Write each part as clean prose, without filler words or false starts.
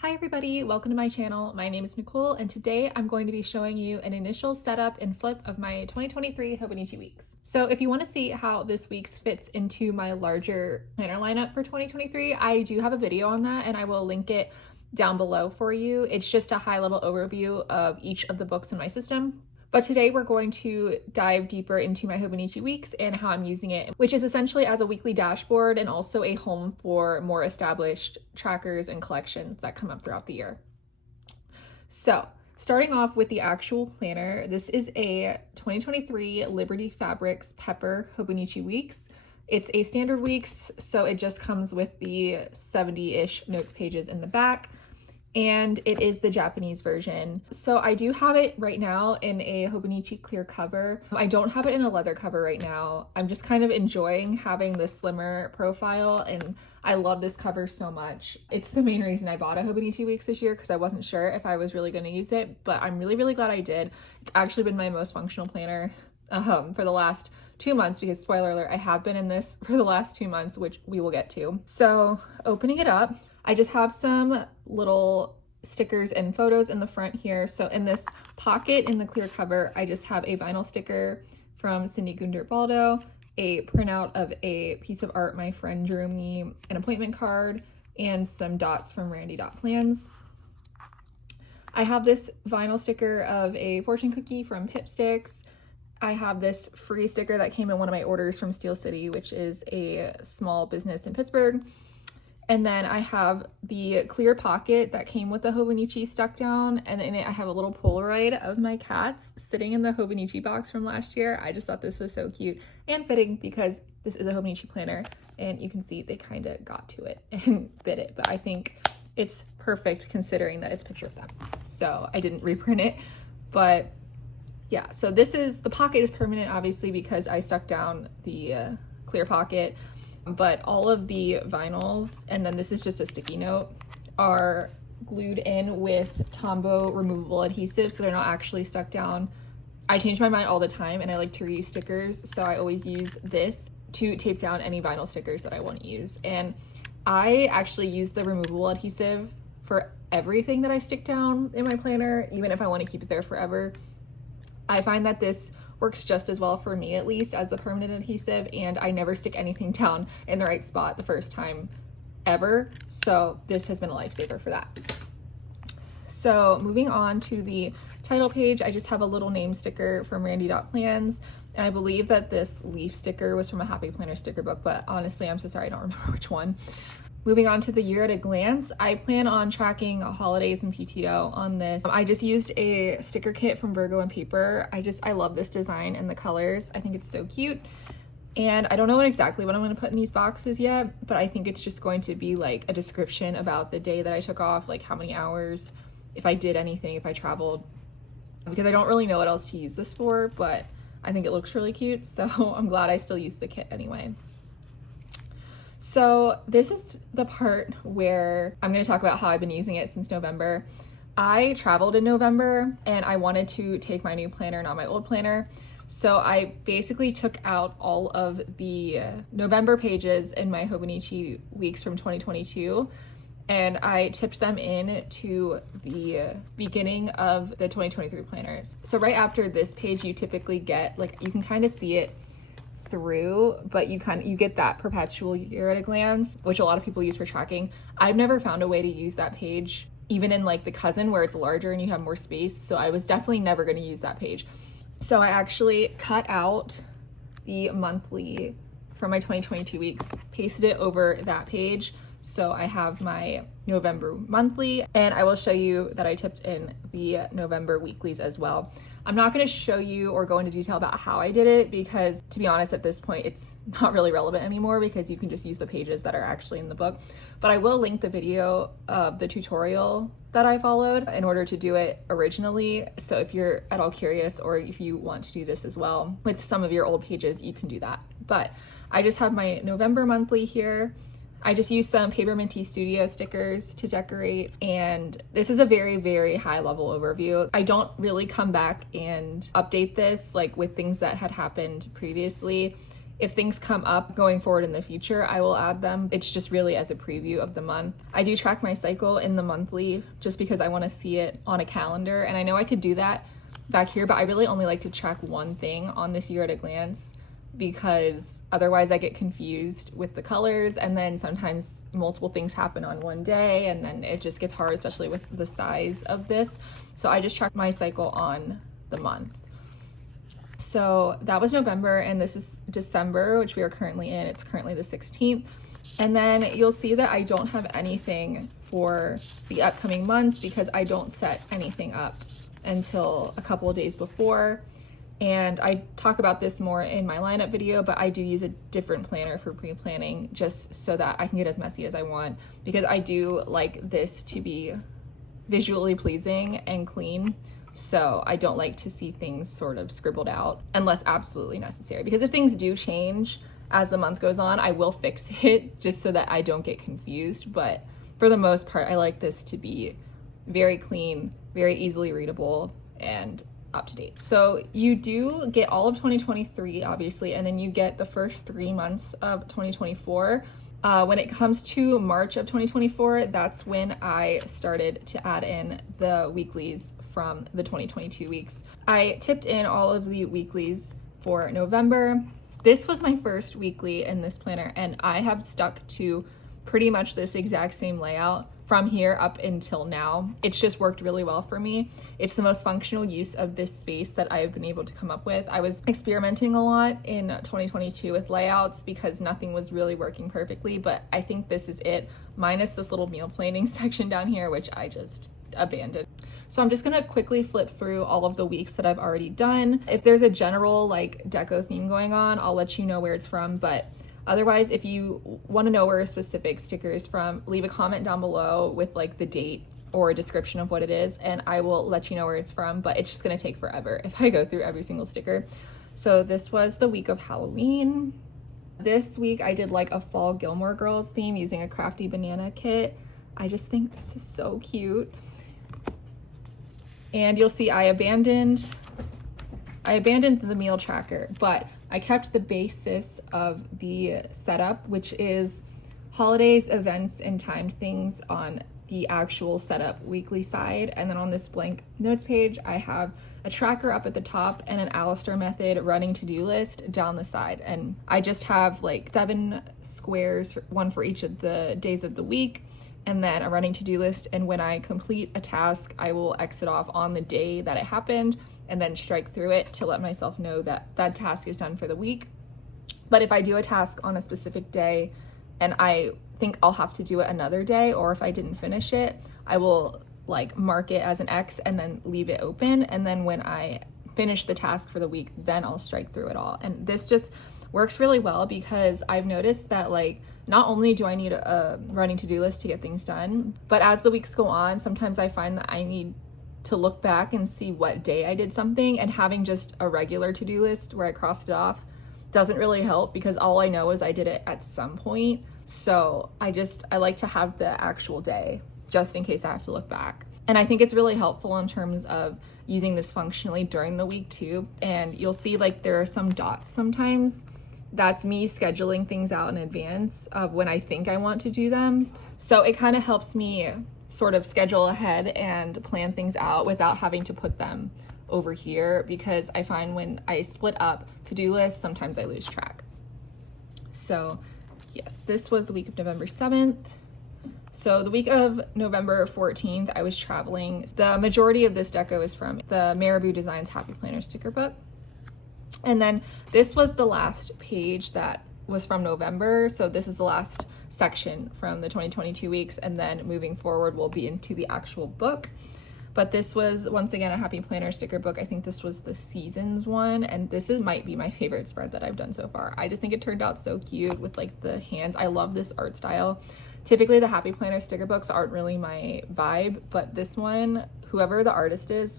Hi everybody, welcome to my channel. My name is Nicole and today I'm going to be showing you an initial setup and flip of my 2023 Hobonichi weeks. So if you want to see how this week's fits into my larger planner lineup for 2023, I do have a video on that and I will link it down below for you. It's just a high level overview of each of the books in my system. But today we're going to dive deeper into my Hobonichi weeks and how I'm using it, which is essentially as a weekly dashboard and also a home for more established trackers and collections that come up throughout the year. So starting off with the actual planner, this is a 2023 Liberty Fabrics Pepper Hobonichi weeks. It's a standard weeks, so it just comes with the 70-ish notes pages in the back. And it is the Japanese version. So I do have it right now in a Hobonichi clear cover. I don't have it in a leather cover right now. I'm just kind of enjoying having this slimmer profile and I love this cover so much. It's the main reason I bought a Hobonichi weeks this year because I wasn't sure if I was really going to use it, but I'm really glad I did. It's actually been my most functional planner for the last 2 months because spoiler alert, I have been in this for the last 2 months, which we will get to. So opening it up, I just have some little stickers and photos in the front here. So in this pocket in the clear cover, I just have a vinyl sticker from Cindy Gundert-Baldo, a printout of a piece of art my friend drew me, an appointment card, and some dots from Randy.plans. I have this vinyl sticker of a fortune cookie from Pipsticks. I have this free sticker that came in one of my orders from Steel City, which is a small business in Pittsburgh. And then I have the clear pocket that came with the Hobonichi stuck down, and in it I have a little Polaroid of my cats sitting in the Hobonichi box from last year. I just thought this was so cute and fitting because this is a Hobonichi planner, and you can see they kind of got to it and bit it, but I think it's perfect considering that it's a picture of them. So I didn't reprint it, but yeah, so this is, the pocket is permanent obviously because I stuck down the clear pocket. But all of the vinyls, and then this is just a sticky note, are glued in with Tombow removable adhesive, so they're not actually stuck down. I change my mind all the time and I like to reuse stickers, so I always use this to tape down any vinyl stickers that I want to use. And I actually use the removable adhesive for everything that I stick down in my planner, even if I want to keep it there forever. I find that this works just as well for me, at least, as the permanent adhesive, and I never stick anything down in the right spot the first time ever, so this has been a lifesaver for that. So moving on to the title page, I just have a little name sticker from Randy.plans, and I believe that this leaf sticker was from a Happy Planner sticker book, but honestly I'm so sorry, I don't remember which one. Moving on to the year at a glance, I plan on tracking holidays and PTO on this. I just used a sticker kit from Virgo and Paper. I love this design and the colors. I think it's so cute. And I don't know exactly what I'm going to put in these boxes yet, but I think it's just going to be like a description about the day that I took off, like how many hours, if I did anything, if I traveled, because I don't really know what else to use this for, but I think it looks really cute, so I'm glad I still used the kit anyway. So this is the part where I'm going to talk about how I've been using it since November. I traveled in November and I wanted to take my new planner, not my old planner. So I basically took out all of the November pages in my Hobonichi weeks from 2022 and I tipped them in to the beginning of the 2023 planners. So right after this page, you typically get, like, you can kind of see it through, but you get that perpetual year at a glance, which a lot of people use for tracking. I've never found a way to use that page, even in like the cousin where it's larger and you have more space, so I was definitely never going to use that page. So I actually cut out the monthly from my 2022 weeks, pasted it over that page, so I have my November monthly, and I will show you that I tipped in the November weeklies as well. I'm not going to show you or go into detail about how I did it because, to be honest, at this point it's not really relevant anymore because you can just use the pages that are actually in the book. But I will link the video of the tutorial that I followed in order to do it originally. So if you're at all curious or if you want to do this as well with some of your old pages, you can do that. But I just have my November monthly here. I just used some Paper Minty Studio stickers to decorate, and this is a very high level overview. I don't really come back and update this like with things that had happened previously. if things come up going forward in the future, I will add them. It's just really as a preview of the month. I do track my cycle in the monthly just because I want to see it on a calendar, and I know I could do that back here, but I really only like to track one thing on this year at a glance, because otherwise I get confused with the colors, and then sometimes multiple things happen on one day, and then it just gets hard, especially with the size of this. So I just track my cycle on the month. So that was November, and this is December, which we are currently in. It's currently the 16th. And then you'll see that I don't have anything for the upcoming months because I don't set anything up until a couple of days before. And I talk about this more in my lineup video, but I do use a different planner for pre-planning just so that I can get as messy as I want, because I do like this to be visually pleasing and clean. So I don't like to see things sort of scribbled out unless absolutely necessary, because if things do change as the month goes on, I will fix it just so that I don't get confused. But for the most part, I like this to be very clean, very easily readable, and up to date. So you do get all of 2023, obviously, and then you get the first 3 months of 2024. When it comes to March of 2024, that's when I started to add in the weeklies from the 2022 weeks. I tipped in all of the weeklies for November. This was my first weekly in this planner, and I have stuck to pretty much this exact same layout from here up until now. It's just worked really well for me. It's the most functional use of this space that I've been able to come up with. I was experimenting a lot in 2022 with layouts because nothing was really working perfectly, but I think this is it, minus this little meal planning section down here, which I just abandoned. So I'm just gonna quickly flip through all of the weeks that I've already done. If there's a general like deco theme going on, I'll let you know where it's from, but otherwise, if you want to know where a specific sticker is from, leave a comment down below with like the date or a description of what it is, and I will let you know where it's from, but it's just going to take forever if I go through every single sticker. So this was the week of Halloween. This week I did like a fall Gilmore Girls theme using a crafty banana kit. I just think this is so cute. And you'll see I abandoned the meal tracker, but I kept the basis of the setup, which is holidays, events, and timed things on the actual setup weekly side. And then on this blank notes page, I have a tracker up at the top and an Alistair method running to-do list down the side. And I just have like 7 squares, one for each of the days of the week, and then a running to-do list. And when I complete a task, I will exit off on the day that it happened and then strike through it to let myself know that that task is done for the week. But if I do a task on a specific day and I think I'll have to do it another day, or if I didn't finish it, I will like mark it as an X and then leave it open. And then when I finish the task for the week, then I'll strike through it all. And this just works really well because I've noticed that like not only do I need a running to-do list to get things done, but as the weeks go on, sometimes I find that I need to look back and see what day I did something, and having just a regular to-do list where I crossed it off doesn't really help because all I know is I did it at some point. So I like to have the actual day just in case I have to look back. And I think it's really helpful in terms of using this functionally during the week too. And you'll see like there are some dots sometimes. That's me scheduling things out in advance of when I think I want to do them. So it kind of helps me sort of schedule ahead and plan things out without having to put them over here, because I find when I split up to-do lists, sometimes I lose track. So yes, this was the week of November 7th. So the week of November 14th, I was traveling. The majority of this deco is from the Marabou Designs Happy Planner sticker book. And then this was the last page that was from November. So this is the last section from the 2022 weeks, and then moving forward we'll be into the actual book. But this was once again a Happy Planner sticker book. I think this was the seasons one, and might be my favorite spread that I've done so far. I just think it turned out so cute with like the hands. I love this art style. Typically the Happy Planner sticker books aren't really my vibe, but this one, whoever the artist is,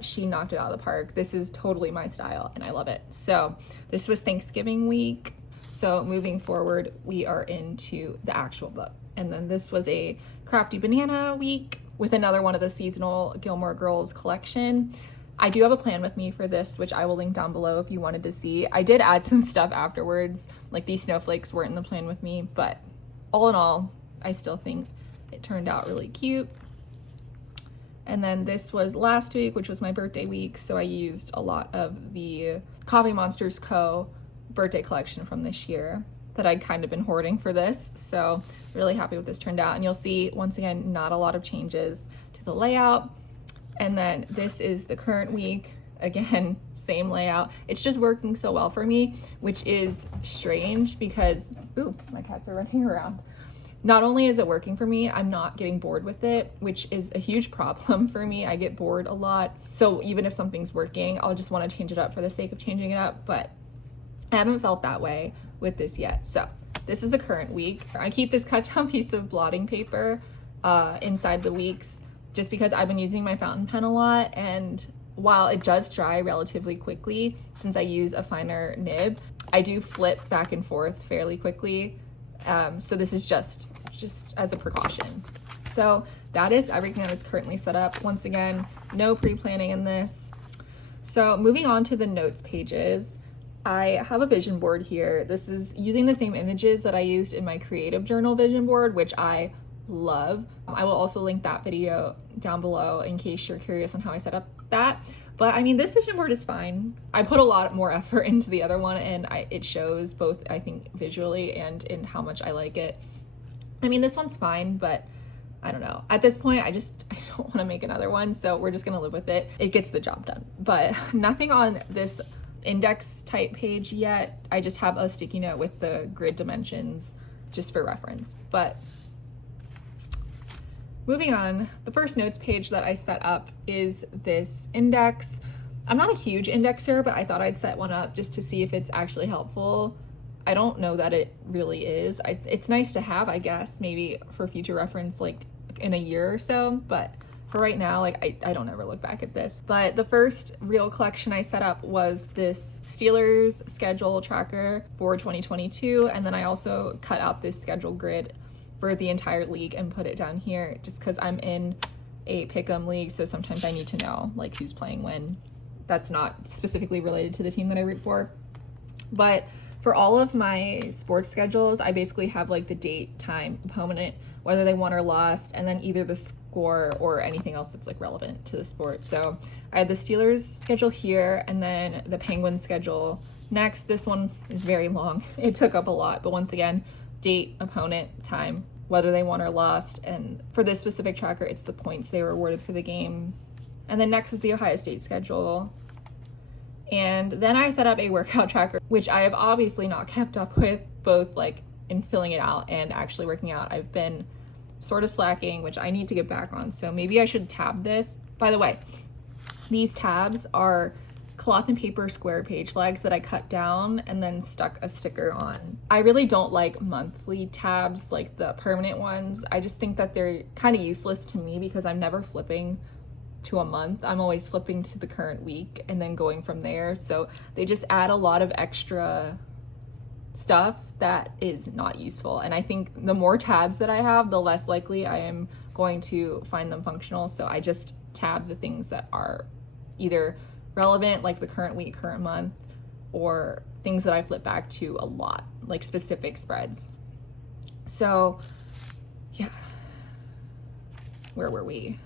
she knocked it out of the park. This is totally my style and I love it. So this was Thanksgiving week. So moving forward, we are into the actual book. And then this was a Crafty Banana week with another one of the seasonal Gilmore Girls collection. I do have a plan with me for this, which I will link down below if you wanted to see. I did add some stuff afterwards, like these snowflakes weren't in the plan with me, but all in all, I still think it turned out really cute. And then this was last week, which was my birthday week, so I used a lot of the Coffee Monsters Co. birthday collection from this year that I'd kind of been hoarding for this, so really happy with this turned out. And you'll see, once again, not a lot of changes to the layout. And then this is the current week. Again, same layout. It's just working so well for me, which is strange because, ooh, my cats are running around. Not only is it working for me, I'm not getting bored with it, which is a huge problem for me. I get bored a lot. So even if something's working, I'll just want to change it up for the sake of changing it up, but I haven't felt that way with this yet. So this is the current week. I keep this cut down piece of blotting paper inside the weeks just because I've been using my fountain pen a lot, and while it does dry relatively quickly, since I use a finer nib, I do flip back and forth fairly quickly. So this is just as a precaution. So that is everything that is currently set up. Once again, no pre-planning in this. So moving on to the notes pages, I have a vision board here. This is using the same images that I used in my creative journal vision board, which I love. I will also link that video down below in case you're curious on how I set up that. But I mean, this vision board is fine. I put a lot more effort into the other one, and it shows both, I think, visually and in how much I like it. I mean, this one's fine, but I don't know. At this point, I don't want to make another one, so we're just gonna live with it. It gets the job done. But nothing on this index type page yet. I just have a sticky note with the grid dimensions just for reference. But moving on, the first notes page that I set up is this index. I'm not a huge indexer, but I thought I'd set one up just to see if it's actually helpful. I don't know that it really is. It's nice to have, I guess, maybe for future reference, like in a year or so, but for right now, like I don't ever look back at this. But the first real collection I set up was this Steelers schedule tracker for 2022, and then I also cut out this schedule grid for the entire league and put it down here just because I'm in a pick'em league, so sometimes I need to know like who's playing when. That's not specifically related to the team that I root for. But for all of my sports schedules, I basically have like the date, time, opponent, whether they won or lost, and then either the score or anything else that's like relevant to the sport. So I had the Steelers schedule here, and then the Penguins schedule next. This one is very long. It took up a lot, but once again, date, opponent, time, whether they won or lost, and for this specific tracker, it's the points they were awarded for the game. And then next is the Ohio State schedule. And then I set up a workout tracker, which I have obviously not kept up with, both like in filling it out and actually working out. I've been sort of slacking, which I need to get back on. So maybe I should tab this. By the way, these tabs are cloth and paper square page flags that I cut down and then stuck a sticker on. I really don't like monthly tabs, like the permanent ones. I just think that they're kind of useless to me because I'm never flipping to a month. I'm always flipping to the current week and then going from there. So they just add a lot of extra stuff that is not useful. And I think the more tabs that I have, the less likely I am going to find them functional. So I just tab the things that are either relevant, like the current week, current month, or things that I flip back to a lot, like specific spreads. So yeah, where were we?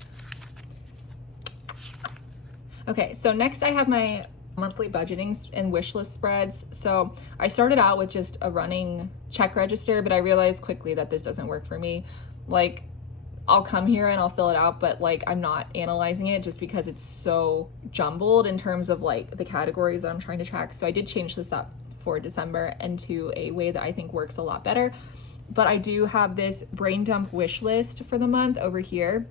Okay, so next I have my monthly budgeting and wish list spreads. So I started out with just a running check register, but I realized quickly that this doesn't work for me. Like, I'll come here and I'll fill it out, but like I'm not analyzing it just because it's so jumbled in terms of like the categories that I'm trying to track. So I did change this up for December into a way that I think works a lot better. But I do have this brain dump wish list for the month over here.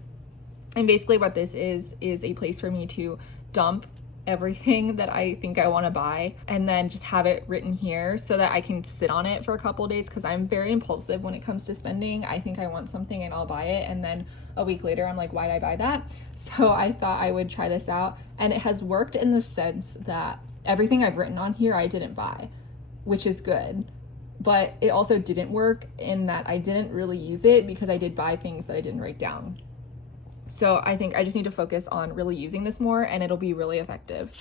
And basically what this is a place for me to dump everything that I think I want to buy and then just have it written here so that I can sit on it for a couple of days, because I'm very impulsive when it comes to spending. I think I want something and I'll buy it, and then a week later I'm like, why did I buy that? So I thought I would try this out, and it has worked in the sense that everything I've written on here I didn't buy, which is good. But it also didn't work in that I didn't really use it because I did buy things that I didn't write down. So I think I just need to focus on really using this more, and it'll be really effective.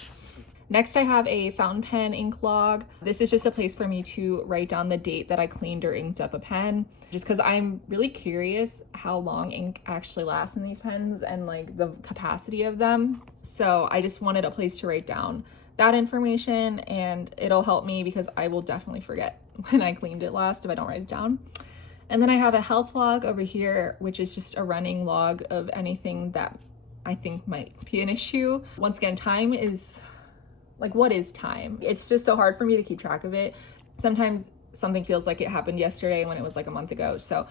Next, I have a fountain pen ink log. This is just a place for me to write down the date that I cleaned or inked up a pen, just because I'm really curious how long ink actually lasts in these pens and like the capacity of them. So I just wanted a place to write down that information, and it'll help me because I will definitely forget when I cleaned it last if I don't write it down. And then I have a health log over here, which is just a running log of anything that I think might be an issue. Once again, time is like, what is time? It's just so hard for me to keep track of it. Sometimes something feels like it happened yesterday when it was like a month ago. So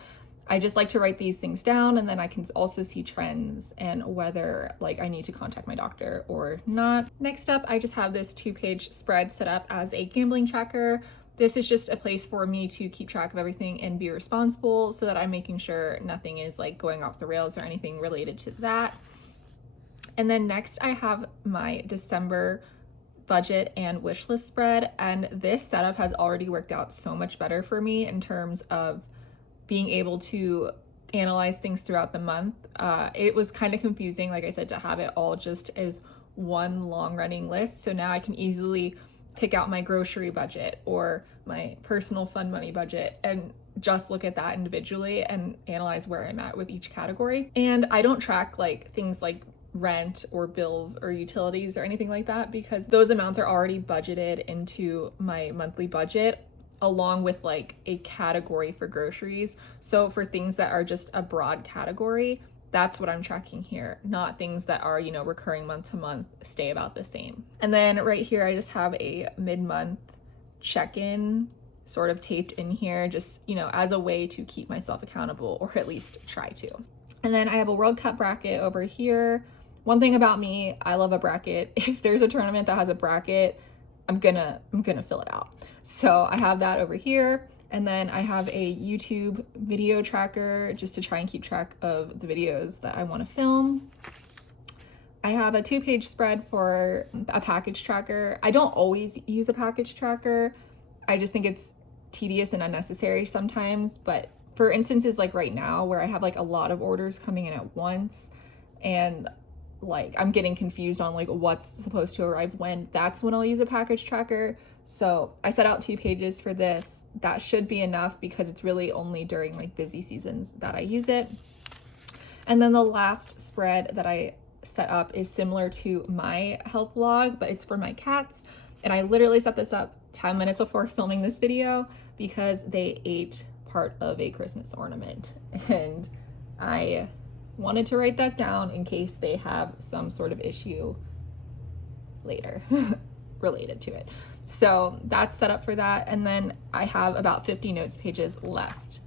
I just like to write these things down, and then I can also see trends and whether like I need to contact my doctor or not. Next up, I just have this 2-page spread set up as a gambling tracker. This is just a place for me to keep track of everything and be responsible so that I'm making sure nothing is like going off the rails or anything related to that. And then next I have my December budget and wish list spread, and this setup has already worked out so much better for me in terms of being able to analyze things throughout the month. It was kind of confusing, like I said, to have it all just as one long running list. So now I can easily pick out my grocery budget or my personal fund money budget and just look at that individually and analyze where I'm at with each category. And I don't track like things like rent or bills or utilities or anything like that, because those amounts are already budgeted into my monthly budget along with like a category for groceries. So for things that are just a broad category, that's what I'm tracking here, not things that are, you know, recurring month to month, stay about the same. And then right here, I just have a mid-month check-in sort of taped in here, just, you know, as a way to keep myself accountable, or at least try to. And then I have a World Cup bracket over here. One thing about me, I love a bracket. If there's a tournament that has a bracket, I'm gonna fill it out. So I have that over here. And then I have a YouTube video tracker just to try and keep track of the videos that I want to film. I have a 2-page spread for a package tracker. I don't always use a package tracker. I just think it's tedious and unnecessary sometimes. But for instances like right now where I have like a lot of orders coming in at once and like I'm getting confused on like what's supposed to arrive when, that's when I'll use a package tracker. So I set out 2 pages for this. That should be enough because it's really only during like busy seasons that I use it. And then the last spread that I set up is similar to my health log, but it's for my cats. And I literally set this up 10 minutes before filming this video because they ate part of a Christmas ornament. And I wanted to write that down in case they have some sort of issue later related to it. So that's set up for that. And then I have about 50 notes pages left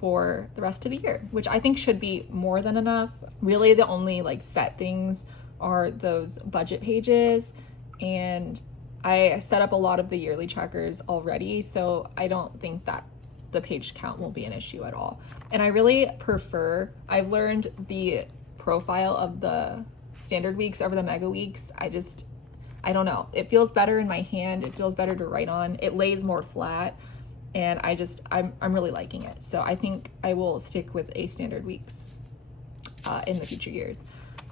for the rest of the year, which I think should be more than enough. Really the only like set things are those budget pages, and I set up a lot of the yearly trackers already, so I don't think that the page count will be an issue at all. And I really prefer, I've learned the profile of the standard weeks over the mega weeks. I don't know, it feels better in my hand, it feels better to write on, it lays more flat, and I'm really liking it. So I think I will stick with a standard weeks in the future years.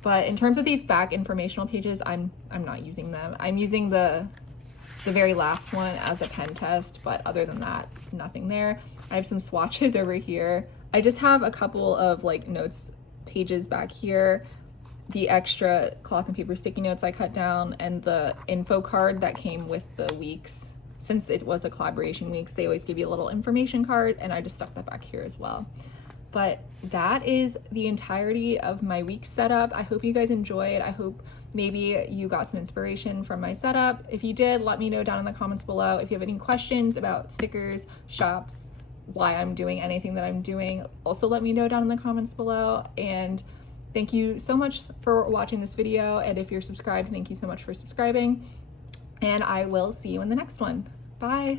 But in terms of these back informational pages, I'm not using them. I'm using the very last one as a pen test, but other than that, nothing there. I have some swatches over here. I just have a couple of like notes pages back here, the extra cloth and paper sticky notes I cut down, and the info card that came with the weeks. Since it was a collaboration weeks, they always give you a little information card, and I just stuck that back here as well. But that is the entirety of my week setup. I hope you guys enjoyed. I hope maybe you got some inspiration from my setup. If you did, let me know down in the comments below. If you have any questions about stickers, shops, why I'm doing anything that I'm doing, also let me know down in the comments below. And thank you so much for watching this video. And if you're subscribed, thank you so much for subscribing. And I will see you in the next one. Bye.